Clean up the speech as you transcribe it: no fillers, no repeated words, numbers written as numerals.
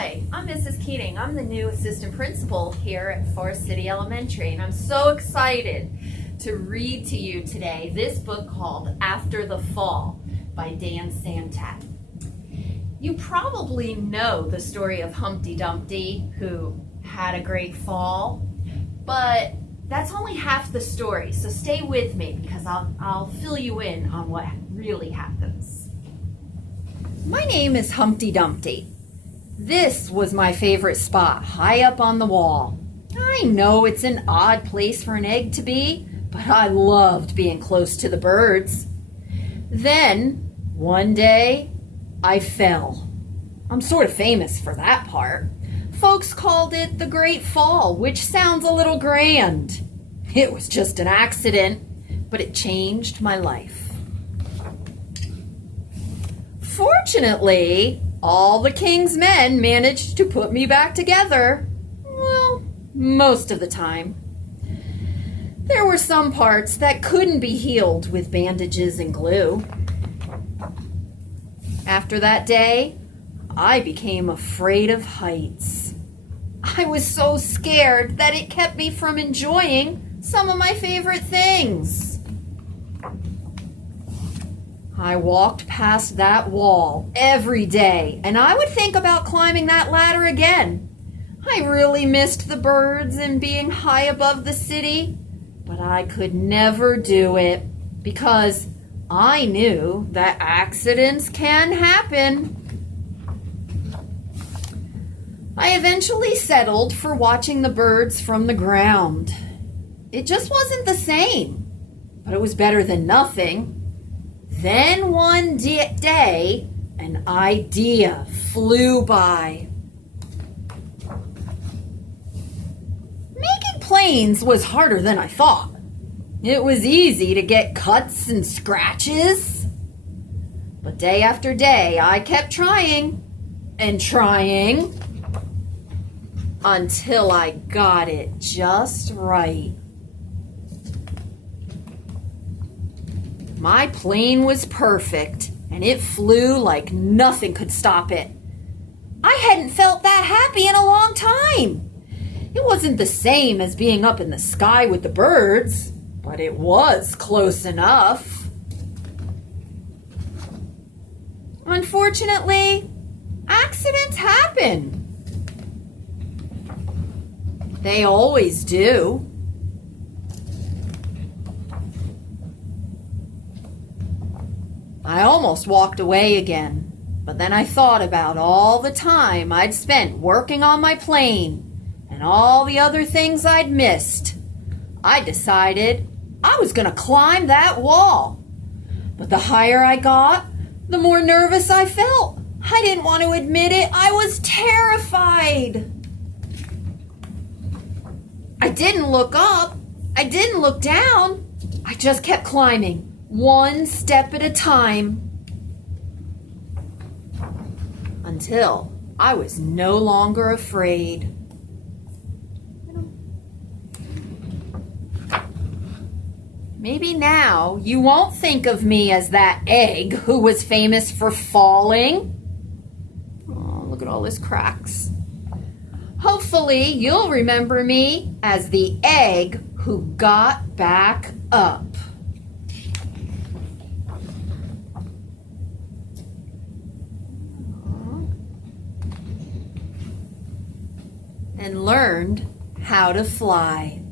Hi, I'm Mrs. Keating. I'm the new assistant principal here at Forest City Elementary, and I'm so excited to read to you today this book called After the Fall by Dan Santat. You probably know the story of Humpty Dumpty, who had a great fall, but that's only half the story, so stay with me because I'll fill you in on what really happens. My name is Humpty Dumpty. This was my favorite spot, high up on the wall. I know it's an odd place for an egg to be, but I loved being close to the birds. Then, one day, I fell. I'm sort of famous for that part. Folks called it the Great Fall, which sounds a little grand. It was just an accident, but it changed my life. Fortunately, all the king's men managed to put me back together. Well, most of the time. There were some parts that couldn't be healed with bandages and glue. After that day, I became afraid of heights. I was so scared that it kept me from enjoying some of my favorite things. I walked past that wall every day, and I would think about climbing that ladder again. I really missed the birds and being high above the city, but I could never do it because I knew that accidents can happen. I eventually settled for watching the birds from the ground. It just wasn't the same, but it was better than nothing. Then one day, an idea flew by. Making planes was harder than I thought. It was easy to get cuts and scratches. But day after day, I kept trying and trying until I got it just right. My plane was perfect, and it flew like nothing could stop it. I hadn't felt that happy in a long time. It wasn't the same as being up in the sky with the birds, but it was close enough. Unfortunately, accidents happen. They always do. I almost walked away again, but then I thought about all the time I'd spent working on my plane and all the other things I'd missed. I decided I was going to climb that wall. But the higher I got, the more nervous I felt. I didn't want to admit it. I was terrified. I didn't look up. I didn't look down. I just kept climbing. One step at a time, until I was no longer afraid. Maybe now you won't think of me as that egg who was famous for falling. Oh, look at all his cracks. Hopefully you'll remember me as the egg who got back up. And learned how to fly.